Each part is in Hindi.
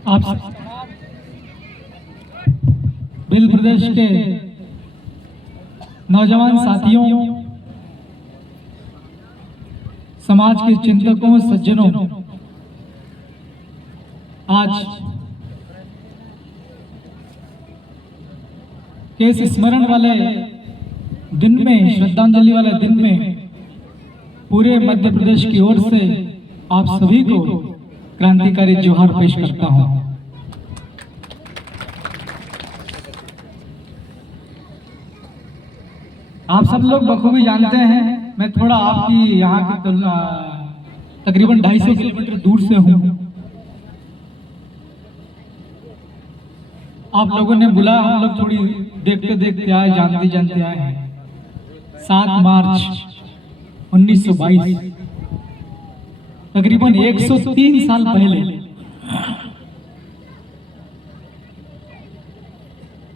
आप भिल प्रदेश के नौजवान साथियों, समाज के चिंतकों, सज्जनों, आज के इस स्मरण वाले दिन में, श्रद्धांजलि वाले दिन में पूरे मध्य प्रदेश की ओर से आप सभी को क्रांतिकारी जोहार पेश करता हूं। आप सब लोग बखूबी जानते हैं, मैं थोड़ा आपकी यहाँ की तुलना तकरीबन 250 किलोमीटर दूर से हूँ। आप लोगों ने बुलाया, हम लोग थोड़ी देखते देखते आए, जानते जानते आए हैं। 7 मार्च 1922, तकरीबन 103 साल पहले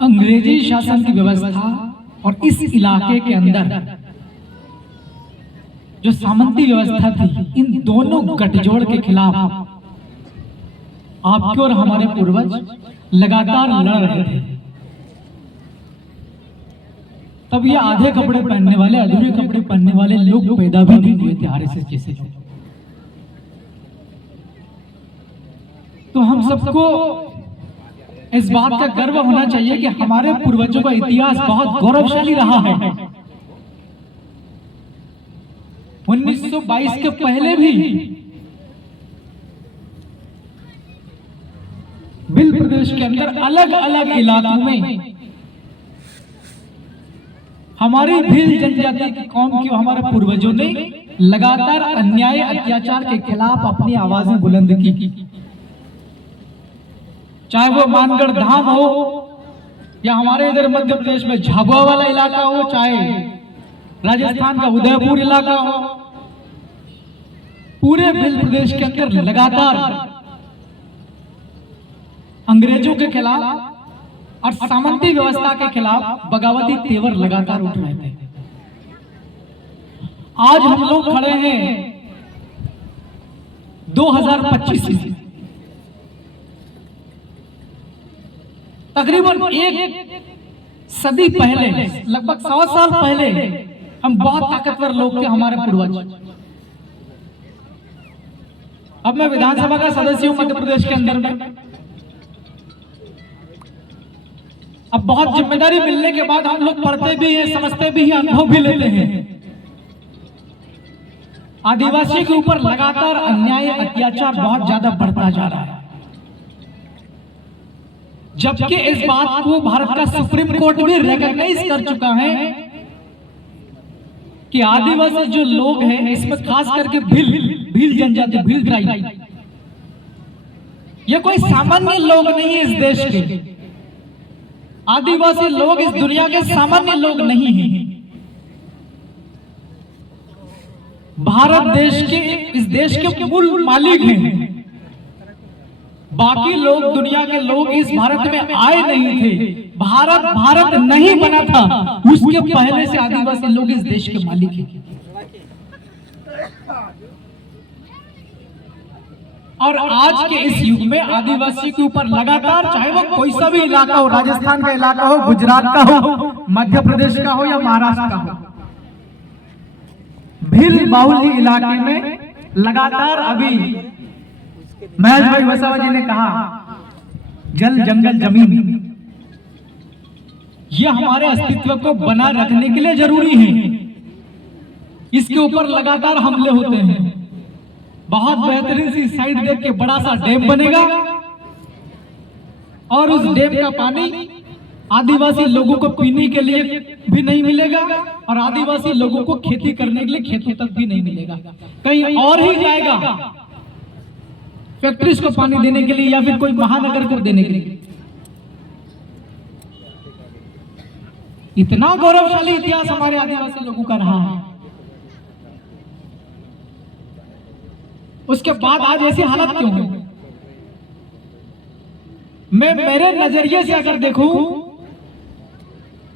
अंग्रेजी शासन की व्यवस्था और इस इलाके के अंदर जो सामंती व्यवस्था थी, इन दोनों गठजोड़ के खिलाफ आपके और हमारे पूर्वज लगातार लड़ रहे थे। तब ये आधे कपड़े पहनने वाले, अधूरे कपड़े पहनने वाले लोग पैदा भी नहीं हुए थे आरएसएस जैसे। तो हम सबको इस बात का गर्व होना चाहिए कि हमारे पूर्वजों का इतिहास बहुत गौरवशाली रहा है। 1922 के पहले भी भिल प्रदेश के अंदर अलग अलग इलाकों में हमारी भील जनजाति की कौम की हमारे पूर्वजों ने लगातार अन्याय अत्याचार के खिलाफ अपनी आवाजें बुलंद की। चाहे वो मानगढ़ धाम हो या हमारे इधर मध्य प्रदेश में झाबुआ वाला इलाका हो, चाहे राजस्थान का उदयपुर इलाका हो, पूरे भिल प्रदेश के अंदर लगातार अंग्रेजों के खिलाफ और सामंती व्यवस्था के खिलाफ बगावती तेवर लगातार उठ रहे थे। आज हम लोग खड़े हैं 2025 में। तकरीबन एक सदी पहले, लगभग 100 साल पहले हम बहुत ताकतवर लोग थे, हमारे पूर्वज। अब मैं विधानसभा का सदस्य हूं मध्य प्रदेश के अंदर में। अब बहुत जिम्मेदारी मिलने के बाद हम लोग पढ़ते भी हैं, समझते भी हैं, अनुभव भी लेते हैं। आदिवासी के ऊपर लगातार अन्याय अत्याचार बहुत ज्यादा बढ़ता जा रहा है, जबकि इस बात को भारत का सुप्रीम कोर्ट भी रिकॉग्नाइज कर चुका है कि आदिवासी जो लोग हैं, इसमें खास करके भील जनजाति, भील ट्राइब, ये कोई सामान्य लोग नहीं है। इस देश के आदिवासी लोग इस दुनिया के सामान्य लोग नहीं हैं। भारत देश के, इस देश के मूल मालिक हैं। बाकी लोग, दुनिया के लोग इस भारत में आए नहीं थे। भारत नहीं बना था, उसके पहले से आदिवासी लोग इस देश के मालिक हैं। और आज के इस युग में आदिवासी के ऊपर लगातार, चाहे वो कोई सा भी इलाका हो, राजस्थान का इलाका हो, गुजरात का हो, मध्य प्रदेश का हो या महाराष्ट्र का हो, भील बाहुल्य इलाके में लगातार अभी महेश भाई वसावा जी ने कहा, जल जंगल जमीन, ये हमारे अस्तित्व को बना रखने के लिए जरूरी है। इसके ऊपर लगातार हमले होते हैं। बहुत बेहतरीन सी साइड देख के बड़ा सा डैम बनेगा और उस डैम का पानी आदिवासी लोगों को पीने के लिए भी नहीं मिलेगा और आदिवासी लोगों को खेती करने के लिए खेतों तक भी नहीं मिलेगा, कहीं और ही जाएगा, फैक्ट्रीज को पानी देने के लिए या फिर कोई महानगर को देने के लिए। इतना गौरवशाली इतिहास हमारे आदिवासी लोगों का रहा है। उसके बाद आज ऐसी हालत क्यों है? मैं मेरे नजरिए से अगर देखूं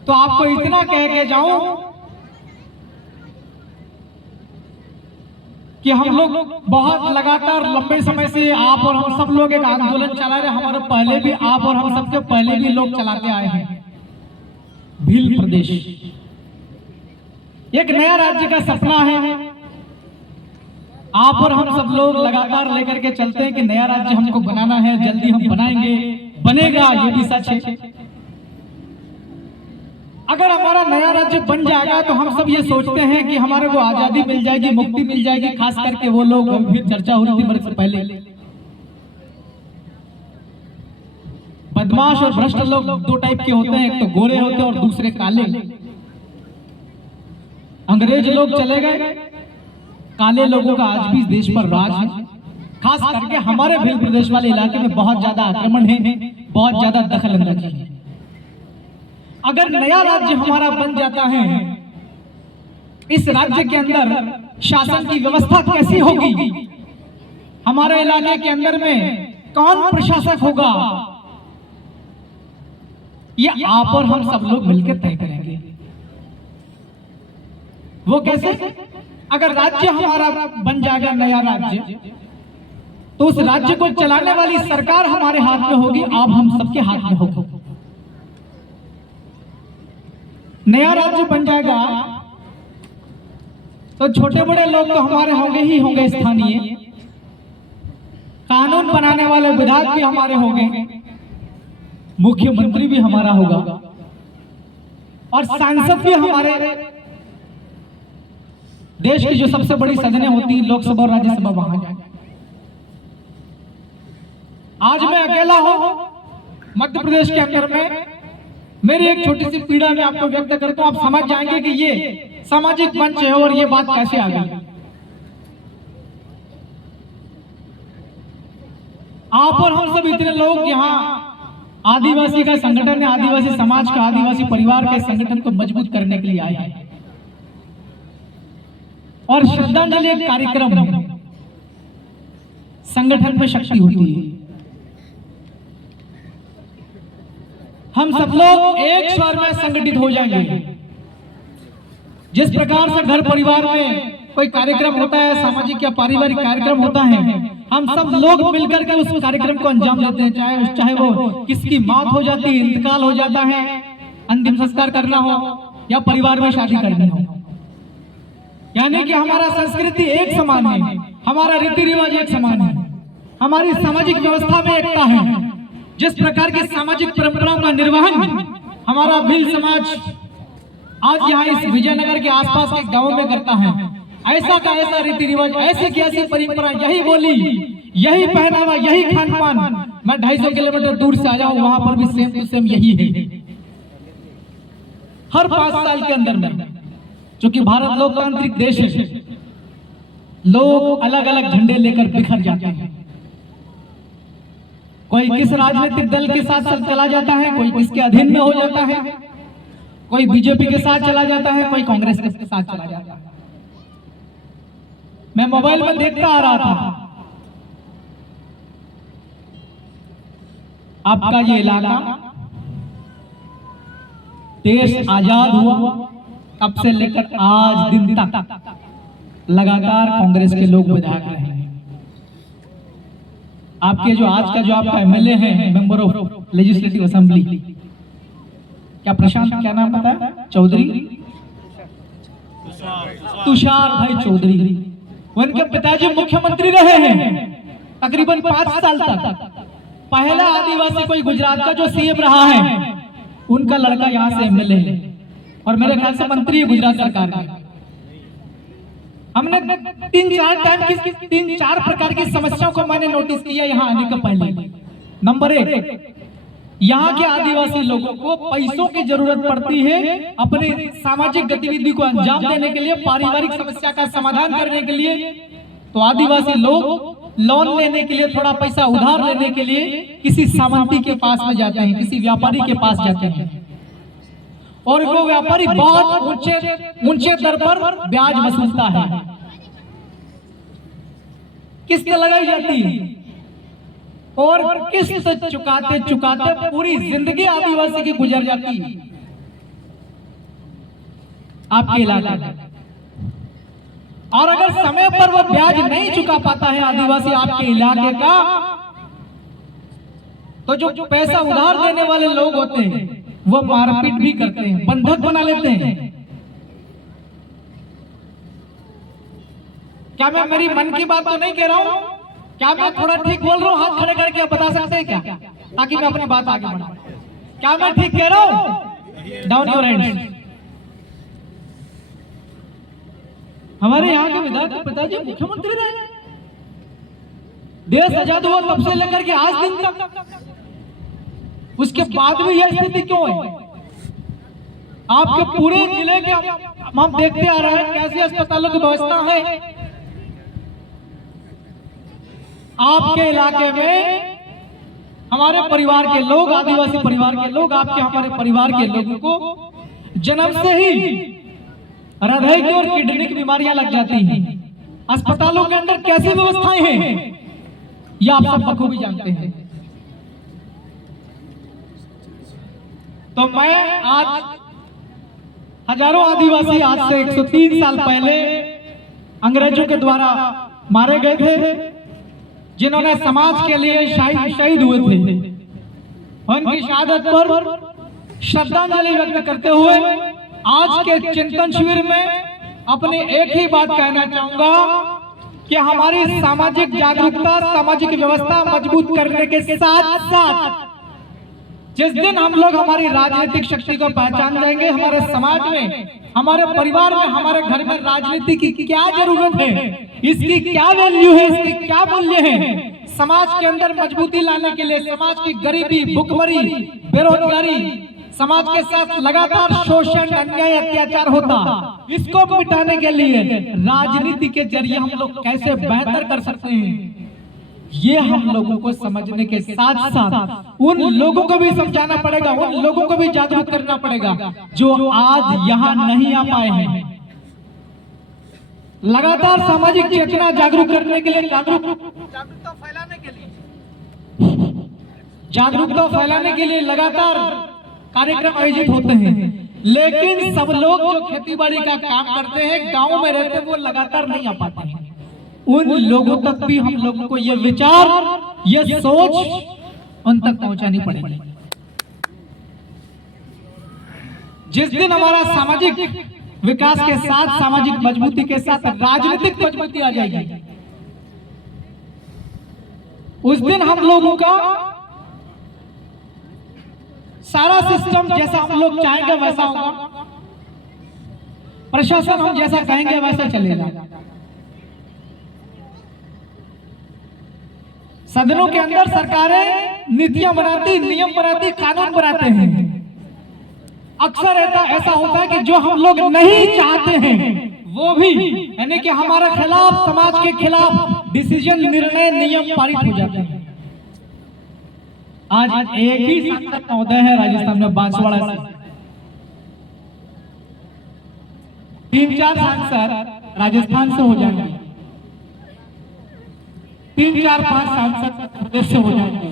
तो आपको इतना कह के जाऊं कि हम लोग बहुत लगातार लंबे समय से आप और हम सब लोग एक आंदोलन चला रहे, हमारे पहले भी आप और हम सबके पहले भी लोग चलाते आए हैं। भील प्रदेश एक नया राज्य का सपना है, आप और हम सब लोग लगातार लेकर के चलते हैं कि नया राज्य हमको बनाना है, जल्दी हम बनाएंगे, बनेगा, ये भी सच है। अगर हमारा नया राज्य बन जाएगा तो हम सब ये सोचते हैं कि हमारे को आजादी मिल जाएगी, मुक्ति मिल जाएगी। खास करके वो लोग, फिर चर्चा हो रही थी मेरे से पहले, बदमाश और भ्रष्ट लोग दो टाइप के होते हैं, एक तो गोरे होते हैं और दूसरे काले। अंग्रेज लोग चले गए, काले लोगों का आज भी देश पर राज है। खास करके हमारे भील प्रदेश वाले इलाके में बहुत ज्यादा आक्रमण है, बहुत ज्यादा दखल अंदाजी है। अगर नया राज्य हमारा बन जाता है, इस राज्य के अंदर शासन की व्यवस्था कैसी होगी, हमारे इलाके के अंदर में कौन प्रशासक होगा, ये आप और हम सब लोग मिलकर तय करेंगे। वो कैसे? अगर राज्य हमारा बन जाएगा नया राज्य, तो उस राज्य को चलाने वाली सरकार हमारे हाथ में होगी, आप हम सबके हाथ में होगी। नया राज्य बन जाएगा तो छोटे बड़े लोग तो हमारे होंगे ही होंगे, स्थानीय कानून बनाने वाले विधायक भी हमारे होंगे, मुख्यमंत्री भी हमारा होगा और सांसद भी हमारे। देश की जो सबसे बड़ी सदनें होती हैं, लोकसभा और राज्यसभा, वहां जाए। आज मैं अकेला हूं मध्य प्रदेश के अंदर में, मेरी एक छोटी सी पीड़ा में आपको व्यक्त करता हूं, आप समझ जाएंगे कि ये सामाजिक मंच है और ये बात कैसे आ गई। आप और हम सब इतने लोग यहाँ आदिवासी का संगठन है, आदिवासी समाज का, आदिवासी परिवार के संगठन को मजबूत करने के लिए आए हैं और श्रद्धांजलि एक कार्यक्रम है। संगठन में शक्ति होती है, हम सब लोग एक स्वर में संगठित हो जाएंगे। जिस प्रकार से घर परिवार में कोई कार्यक्रम होता है, सामाजिक या पारिवारिक कार्यक्रम होता है, हम सब लोग मिलकर के उस कार्यक्रम को अंजाम देते हैं, चाहे वो किसकी मौत हो जाती है, इंतकाल हो जाता है, अंतिम संस्कार करना हो या परिवार में शादी करनी हो। यानी कि हमारा संस्कृति एक समान है, हमारा रीति रिवाज एक समान है, हमारी सामाजिक व्यवस्था में एकता है। जिस प्रकार की सामाजिक परंपराओं का निर्वहन हमारा भील समाज आज यहाँ इस विजयनगर के आसपास के गांवों में करता है, ऐसा का ऐसा रीति रिवाज, ऐसी की ऐसी परंपरा, यही बोली, यही पहनावा, यही खान पान, मैं 250 किलोमीटर दूर से आ जाऊं वहां पर भी सेम टू सेम यही है। हर 5 साल के अंदर में, क्योंकि भारत लोकतांत्रिक देश है, लोग अलग अलग झंडे लेकर बिखर जाते हैं। कोई किस राजनीतिक दल के साथ चला जाता है, कोई किसके अधीन में हो जाता है, कोई बीजेपी के साथ चला जाता है, कोई कांग्रेस के साथ चला जाता है। मैं मोबाइल में देखता आ रहा था, आपका ये इलाका देश आजाद हुआ तब से लेकर आज दिन तक लगातार कांग्रेस के लोग विधायक रहे हैं। आपके जो आज का जो आपका एमएलए है, मेंबर ऑफ लेजिस्लेटिव असेंबली, क्या प्रशांत, क्या नाम पता है, चौधरी, तुषार भाई चौधरी, उनके पिताजी मुख्यमंत्री रहे हैं तकरीबन 5 साल तक। पहला आदिवासी कोई गुजरात का जो सीएम रहा है, उनका लड़का यहाँ से एमएलए है और मेरे ख्याल से मंत्री है गुजरात सरकार में। हमने 3-4 प्रकार की समस्याओं को मैंने नोटिस किया यहाँ आने के पहले। नंबर 1, यहाँ के आदिवासी लोगों को पैसों की जरूरत पड़ती है अपने सामाजिक गतिविधि को अंजाम देने के लिए, पारिवारिक समस्या का समाधान करने के लिए। तो आदिवासी लोग लोन लेने के लिए, थोड़ा पैसा उधार लेने के लिए किसी सामंती के पास में जाते हैं, किसी व्यापारी के पास जाते हैं और वो व्यापारी बहुत ऊंचे दर पर ब्याज वसूलता है, किस्त लगाई जाती है और किस्त चुकाते चुकाते पूरी जिंदगी आदिवासी की गुजर जाती है आपके इलाके में। और अगर समय पर वो ब्याज नहीं चुका पाता है आदिवासी आपके इलाके का, तो जो पैसा उधार देने वाले लोग होते हैं वो मारपीट भी करते हैं, बंधक बना लेते हैं। क्या मैं मेरी मन की बात तो नहीं कह रहा हूं? क्या मैं थोड़ा ठीक बोल रहा हूं? हाथ खड़े करके आप बता सकते हैं क्या, ताकि मैं अपनी बात आगे बढ़ाऊं? क्या मैं ठीक कह रहा हूं? Down your hands. हमारे यहाँ के विधायक पिताजी मुख्यमंत्री रहे, देश आजाद हुआ तब से लेकर के आज दिन तक, उसके बाद भी यह स्थिति क्यों है? आपके पूरे जिले के हम देखते आ रहे हैं कैसी अस्पतालों की व्यवस्था है। आपके इलाके में हमारे परिवार के लोग, आदिवासी परिवार के लोग, आपके हमारे परिवार के लोगों को जन्म से ही हृदय की और किडनी की बीमारियां लग जाती हैं। अस्पतालों के अंदर कैसी व्यवस्थाएं हैं ये आप सब बखूबी जानते हैं। तो मैं आज हजारों आदिवासी आज से 103 साल पहले अंग्रेजों के द्वारा मारे गए थे, जिन्होंने समाज के लिए शहीद हुए थे। उनकी शहादत पर श्रद्धांजलि व्यक्त करते हुए आज के चिंतन शिविर में अपनी एक ही बात कहना चाहूंगा कि हमारी सामाजिक जागरूकता, सामाजिक व्यवस्था मजबूत करने के साथ साथ जिस दिन हम लोग हमारी राजनीतिक शक्ति को पहचान जाएंगे, हमारे समाज में, हमारे परिवार में, हमारे घर में राजनीति की क्या जरूरत है, इसकी क्या वैल्यू है, इसकी क्या मूल्य है, समाज के अंदर मजबूती लाने के लिए, समाज की गरीबी, भुखमरी, बेरोजगारी, समाज के साथ लगातार शोषण, अन्याय, अत्याचार होता, इसको मिटाने के लिए राजनीति के जरिए हम लोग कैसे बेहतर कर सकते हैं, ये हम लोगों को समझने के साथ साथ उन लोगों को भी समझाना पड़ेगा, उन लोगों को भी जागरूक करना पड़ेगा जो आज यहाँ नहीं आ पाए हैं। लगातार सामाजिक चेतना जागरूक करने के लिए, जागरूकता फैलाने के लिए लगातार कार्यक्रम आयोजित होते हैं, लेकिन सब लोग जो खेती बाड़ी का काम करते हैं, गांव में रहते हैं, वो लगातार नहीं आ पाते हैं। उन लोगों तक भी हम लोगों को ये विचार, ये सोच उन तक पहुंचानी पड़ेगी। जिस दिन हमारा सामाजिक विकास के साथ, सामाजिक मजबूती के साथ राजनीतिक मजबूती आ जाएगी, उस दिन हम लोगों का सारा सिस्टम जैसा हम लोग चाहेंगे वैसा होगा, प्रशासन हम जैसा कहेंगे वैसा चलेगा। सदनों के अंदर सरकारें नीतियां बनाती, नियम बनाती, कानून बनाते हैं। अक्सर ऐसा होता है कि जो हम लोग नहीं चाहते हैं वो भी, यानी कि हमारे खिलाफ, समाज के खिलाफ डिसीजन, निर्णय, नियम पारित हो जाते हैं। आज एक ही सांसद महोदय है राजस्थान में, बांसवाड़ा से 3-4 सांसद राजस्थान से हो जाएंगे, 3-4-5 सांसद मध्य प्रदेश से हो जाएंगे,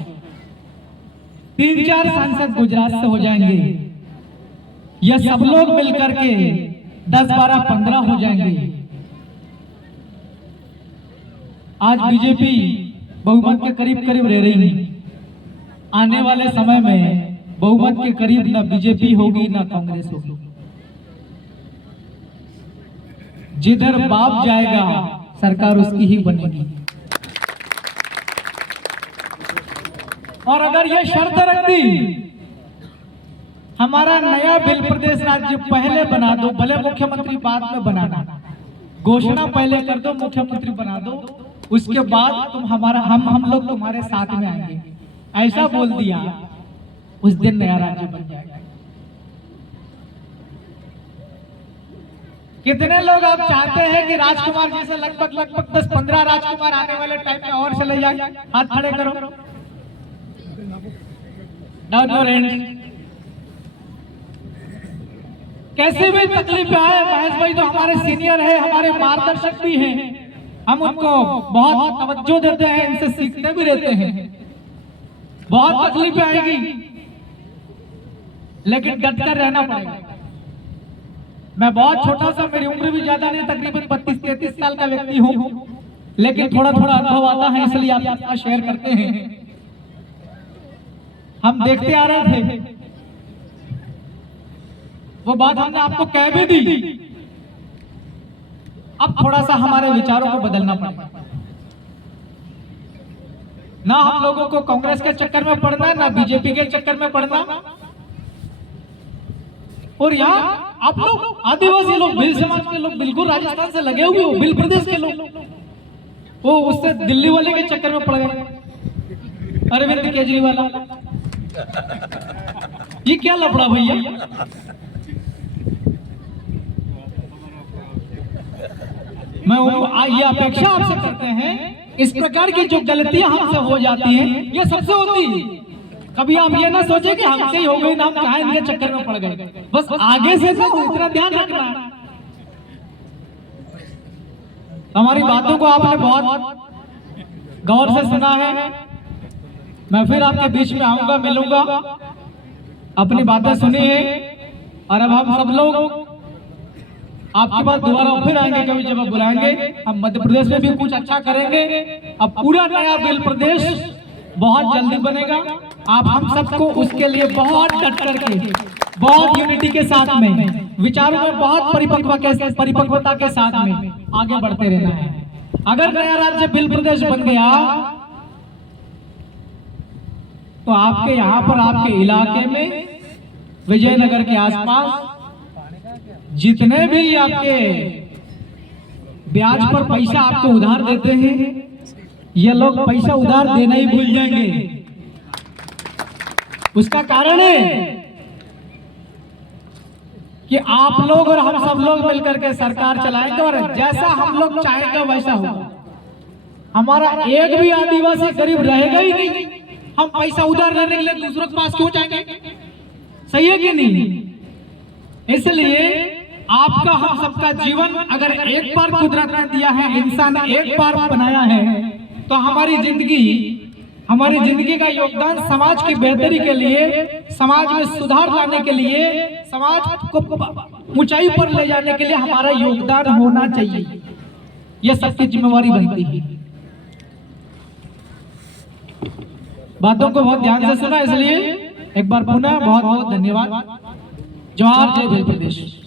3-4 सांसद गुजरात से हो जाएंगे, या सब लोग मिलकर के 10-12-15 हो जाएंगे। आज बीजेपी बहुमत के करीब करीब रह रही है। आने वाले समय में बहुमत के करीब ना बीजेपी होगी ना कांग्रेस होगी। जिधर बाप जाएगा सरकार उसकी ही बनेगी। और अगर ये शर्त रख दी, हमारा नया बिल प्रदेश राज्य पहले बना दो, भले मुख्यमंत्री बाद में बनाना, घोषणा पहले कर दो, मुख्यमंत्री बना दो, उसके बाद तुम हमारा, हम लोग तुम्हारे साथ में आएंगे, ऐसा बोल दिया, उस दिन नया राज्य बन जाएगा। कितने लोग आप चाहते हैं कि राजकुमार जैसे लगभग 10-15 राजकुमार आने वाले टाइम में और चले जाए? हाथ खड़े करो। Down your hands. कैसे भी तकलीफ आए, महेश भाई तो हमारे सीनियर है, हमारे मार्गदर्शक भी हैं, हम उनको बहुत तवज्जो देते हैं, इनसे सीखते भी रहते हैं। बहुत तकलीफ आएगी लेकिन डट कर रहना पड़ेगा। मैं बहुत छोटा सा, मेरी उम्र भी ज्यादा नहीं, तकरीबन 32-33 साल का व्यक्ति हूँ, लेकिन थोड़ा थोड़ा अनुभव आता है, इसलिए आपके साथ शेयर करते हैं। हम देखते आ रहे थे, वो बात हमने आपको कह भी दी, अब थोड़ा सा हमारे विचारों को बदलना पड़ेगा। ना हम लोगों को कांग्रेस के चक्कर में पड़ना, ना बीजेपी के चक्कर में पड़ना। और यहाँ आप लोग आदिवासी लोग, भील समाज के लोग बिल्कुल राजस्थान से लगे हुए हो, भील प्रदेश के लोग, वो उससे दिल्ली वाले के चक्कर में पड़ गए, अरविंद केजरीवाल। ये क्या लफड़ा भैया? मैं ये अपेक्षा आपसे करते हैं, इस प्रकार की जो गलतियां हमसे हो जाती हैं, ये सबसे होती है। कभी आप ये ना सोचे कि हमसे ही हो गई ना, हम कहाँ इनके चक्कर में पड़ गए। बस आगे से तो इतना ध्यान रखना। हमारी बातों को आपने बहुत गौर से सुना है। मैं फिर आपके बीच में आऊंगा, मिलूंगा, अपनी बातें सुनिए। और अब हम सब लोग आपके पास दोबारा फिर आएंगे कभी, जब आप बुलाएंगे। हम मध्य प्रदेश में भी कुछ अच्छा करेंगे। अब पूरा नया भील प्रदेश बहुत जल्दी बनेगा। आप हम सबको उसके लिए बहुत डट करके, बहुत यूनिटी के साथ में, विचारों में बहुत परिपक्वता के साथ में आगे बढ़ते रहना है। अगर नया राज्य भील प्रदेश बन गया तो आपके यहाँ पर, आपके इलाके में, विजयनगर के आसपास जितने भी आपके ब्याज पर पैसा आपको उधार देते हैं, ये लोग पैसा उधार देना ही भूल जाएंगे। उसका कारण है कि आप लोग और हम सब लोग मिलकर के सरकार चलाएंगे, और जैसा हम लोग चाहेंगे वैसा होगा। हमारा एक भी आदिवासी गरीब रहेगा ही नहीं। हम पैसा उधार लेने के लिए दूसरों के पास क्यों जाएंगे? सही है कि नहीं? इसलिए आपका, हम सबका जीवन अगर एक बार कुदरत ने दिया है, इंसान एक बार बनाया है, तो हमारी जिंदगी का योगदान समाज की बेहतरी के लिए, समाज में सुधार लाने के लिए, समाज को ऊंचाई पर ले जाने के लिए हमारा योगदान होना चाहिए। यह सबकी जिम्मेवारी बनती है। बातों को बहुत ध्यान से सुना, इसलिए एक बार पुनः बहुत बहुत धन्यवाद। जोहार, जय भील प्रदेश।